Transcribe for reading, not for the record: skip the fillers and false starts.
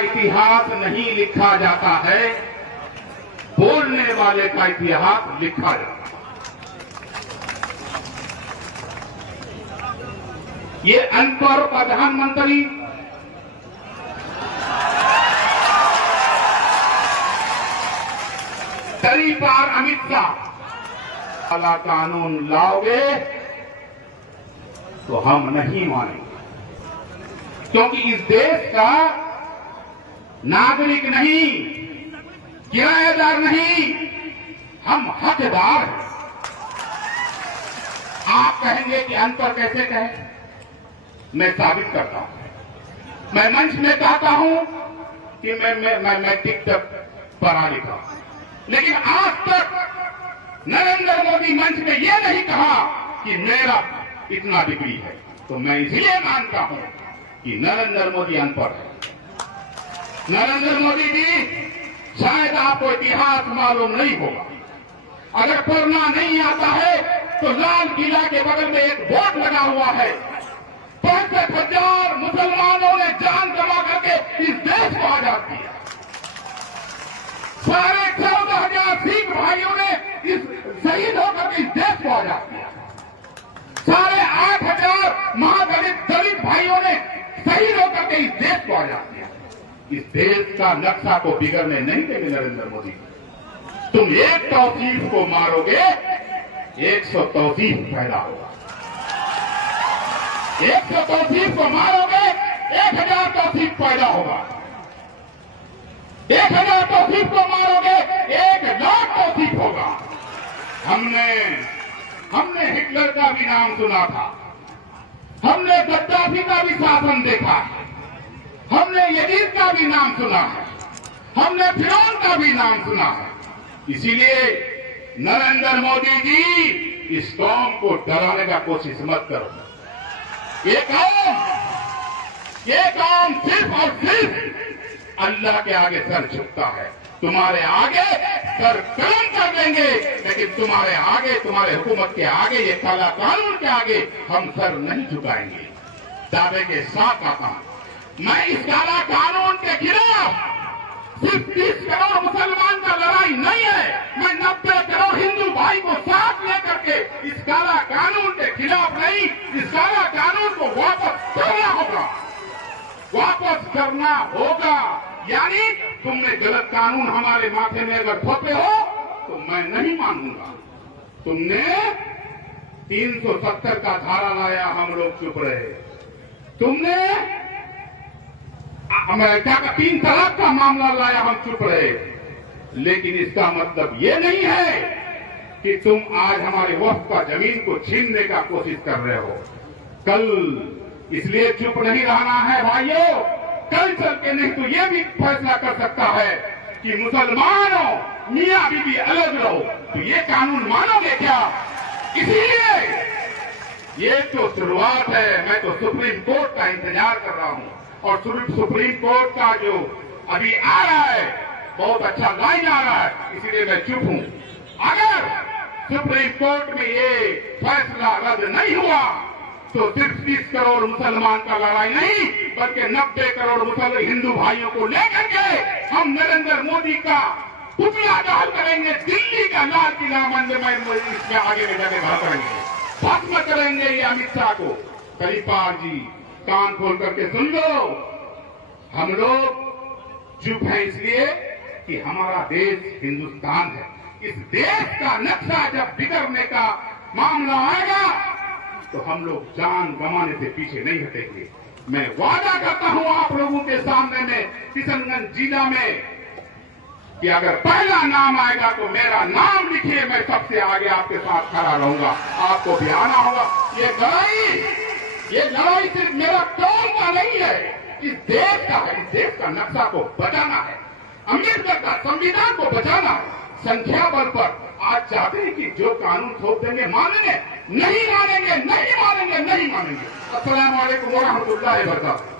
इतिहास नहीं लिखा जाता है, बोलने वाले का इतिहास लिखा जाता है। ये अनपढ़ प्रधानमंत्री तरी पार अमित शाह वाला कानून लाओगे तो हम नहीं मानेंगे, क्योंकि इस देश का नागरिक नहीं, किराएदार नहीं, हम हकदार हैं। आप कहेंगे कि अंतर कैसे कहें? मैं साबित करता हूं। मैं मंच में कहता हूं कि मैं टिकटॉक पढ़ा लिखा, लेकिन आज तक नरेंद्र मोदी मंच में यह नहीं कहा कि मेरा इतना डिग्री है। तो मैं इसलिए मानता हूं कि नरेंद्र मोदी अनपढ़ है। नरेंद्र मोदी जी, शायद आपको इतिहास मालूम नहीं होगा। अगर पढ़ना नहीं आता है तो लाल किला के बगल में एक बोर्ड लगा हुआ है। 65,000 मुसलमानों ने जान गंवा करके इस देश को आजाद किया। 14,500 सिख भाइयों ने इस शहीद होकर इस देश को आजाद किया। 8,500 दलित भाइयों ने शहीद होकर के इस देश को आजाद किया। इस देश का नक्शा को बिगड़ने नहीं देंगे नरेंद्र मोदी। तुम एक तौसीफ को मारोगे, 100 तौसीफ पैदा होगा। 100 तौसीफ को मारोगे, 1,000 तौसीफ पैदा होगा। 1,000 तौसीफ को मारोगे, 1,00,000 तौसीफ होगा। हमने हिटलर का भी नाम सुना था, हमने गद्दाफी का भी शासन देखा है, हमने यजीद का भी नाम सुना है, हमने फिरौन का भी नाम सुना है। इसीलिए नरेंद्र मोदी जी, इस कौम को डराने का कोशिश मत करो। ये कौम सिर्फ और सिर्फ अल्लाह के आगे सर झुकता है। तुम्हारे आगे सर कलम कर देंगे, लेकिन तुम्हारे आगे, तुम्हारे हुकूमत के आगे, ये काला कानून के आगे हम सर नहीं झुकाएंगे। दावे के साथ आता हूं, मैं इस काला कानून के खिलाफ सिर्फ 30 करोड़ मुसलमान का लड़ाई नहीं है। मैं 90 करोड़ हिंदू भाई को साथ लेकर के इस काला कानून के खिलाफ नहीं, इस काला कानून को वापस करना होगा, वापस करना होगा। यानी तुमने गलत कानून हमारे माथे में अगर थोपे हो तो मैं नहीं मानूंगा। तुमने 370 का धारा लाया, हम लोग चुप रहे। तुमने अमेरिका का 3 तलाक का मामला लाया, हम चुप रहे। लेकिन इसका मतलब ये नहीं है कि तुम आज हमारे वक्त का जमीन को छीनने का कोशिश कर रहे हो। कल इसलिए चुप नहीं रहना है भाइयों, कल चल के नहीं तो ये भी फैसला कर सकता है कि मुसलमानों मियां बीबी अलग रहो। तो ये कानून मानोगे क्या? इसीलिए ये तो शुरुआत है। मैं तो सुप्रीम कोर्ट का इंतजार कर रहा हूं, और सुप्रीम कोर्ट का जो अभी आ रहा है, बहुत अच्छा लाइन आ रहा है, इसीलिए मैं चुप हूं। अगर सुप्रीम कोर्ट में ये फैसला रद्द नहीं हुआ तो सिर्फ 30 करोड़ मुसलमान का लड़ाई नहीं, बल्कि 90 करोड़ मुसलमान हिंदू भाइयों को लेकर के हम नरेंद्र मोदी का पुतला दहन करेंगे। दिल्ली का लाल किला मंदिर में इसमें आगे में जाके भर करेंगे, भस्म करेंगे ये अमित शाह को। करीपाल जी, कान खोल करके सुन लो। हम लोग चुप हैं इसलिए कि हमारा देश हिंदुस्तान है। इस देश का नक्शा जब बिगड़ने का मामला आएगा तो हम लोग जान गंवाने से पीछे नहीं हटेंगे। मैं वादा करता हूं आप लोगों के सामने में, किशनगंज जिला में, कि अगर पहला नाम आएगा तो मेरा नाम लिखिए, मैं सबसे आगे आपके साथ खड़ा रहूंगा। आपको भी आना होगा। ये लड़ाई सिर्फ मेरा कौम का नहीं है, इस देश का है। इस देश का नक्शा को बचाना है, अम्बेडकर का संविधान को बचाना है। संख्या बल पर आज चाहते हैं कि जो कानून थोप देंगे मानेंगे, नहीं मानेंगे, नहीं मानेंगे, नहीं मानेंगे। अस्सलाम वालेकुम व रहमतुल्लाहि व बरकातहू।